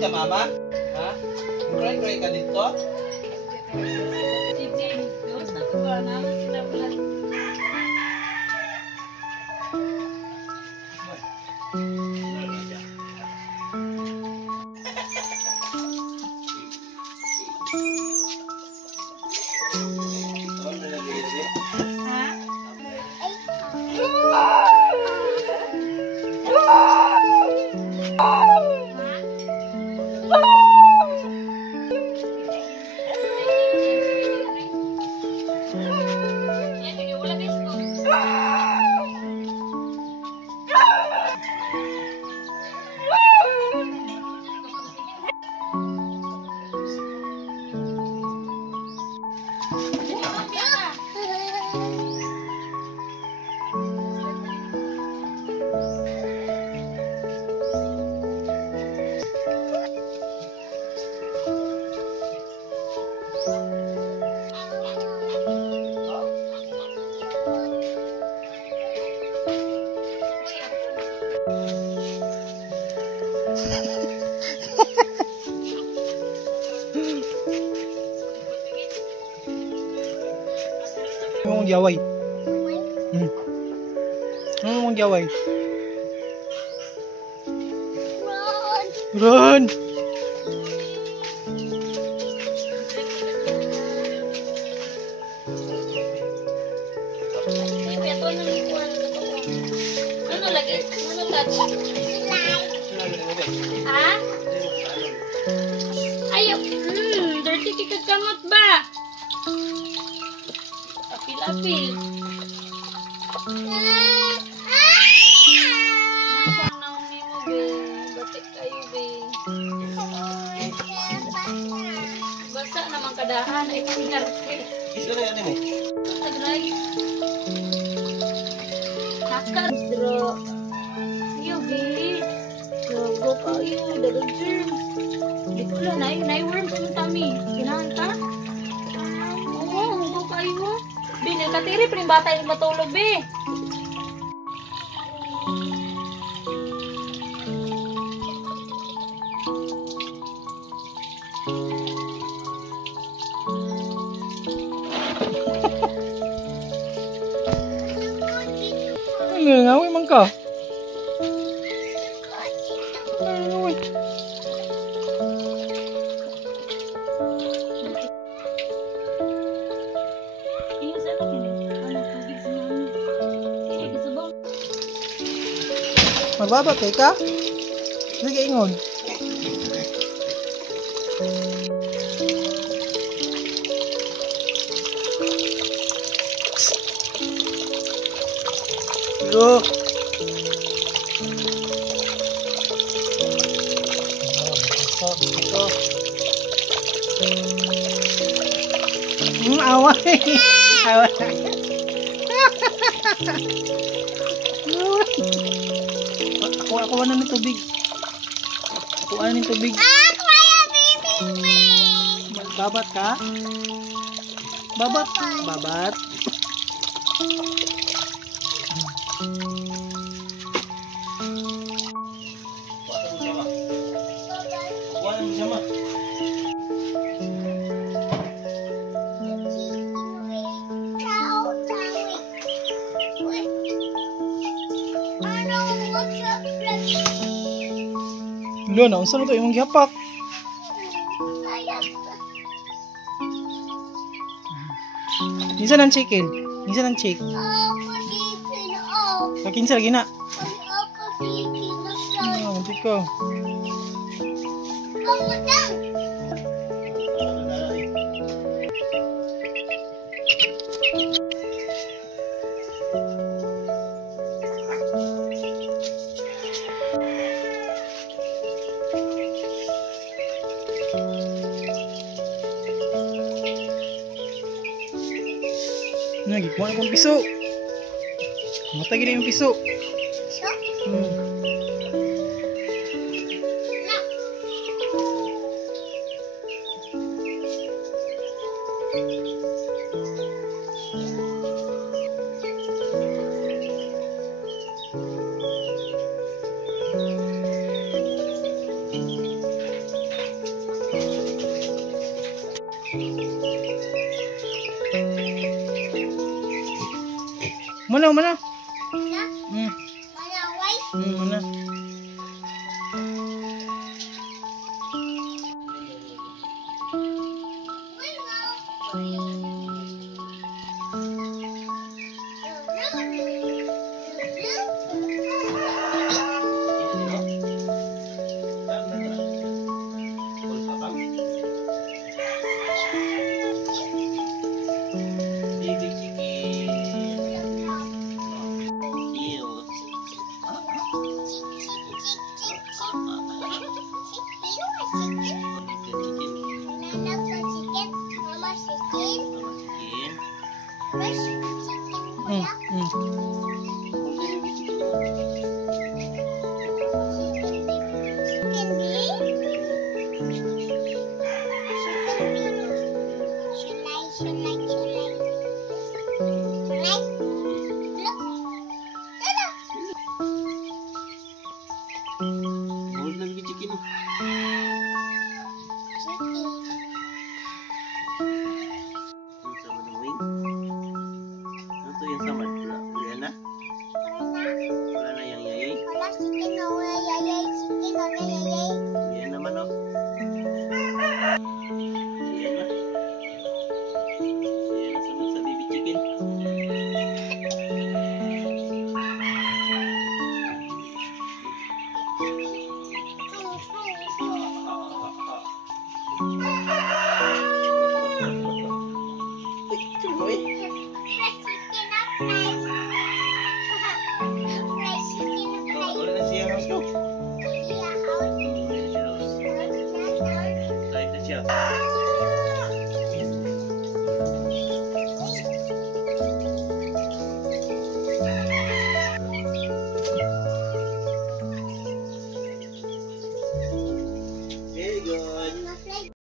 ka, mama? Ha? Cry ka dito? Sige, Diyos na ko ba? Naman sila pala. Ano mong gaway? Ano mong gaway? Run! Ano lagi? Ano touch? Ha? Ayaw! Dirty kikag kamot ba? Apil-apil. Nasaan na umi mo, be? Batik kayo, be. Basa naman kadahan. Ay, pinarke. Isa na yan mo. Agray. Nakar. Dro. Iyo, be. Go kayo. Dagang germs. Dito lang. Nai-worm sa tami. Kinahan ka? Oo, hugo kayo. Be, nagkatiri pa rin bata yung matulog, be. Ngaway man ka. Ngaway. Magbabatay ka? Sige, ingon. Look. Away. Away. Ako na ng tubig. Ako na ng tubig. Babat ka? Babat. Babat. Luna, unsa na to imong gihapak? Isa ng chicken. Isa ng chick. Kakinsa lagi na. Muntik ko. Nagikuha na kong piso. Matay gina yung piso. Mana, mana? Mana? Hmm, Mana wife? mana? Baby chicken. Ew. Hmm, hmm. Shall I?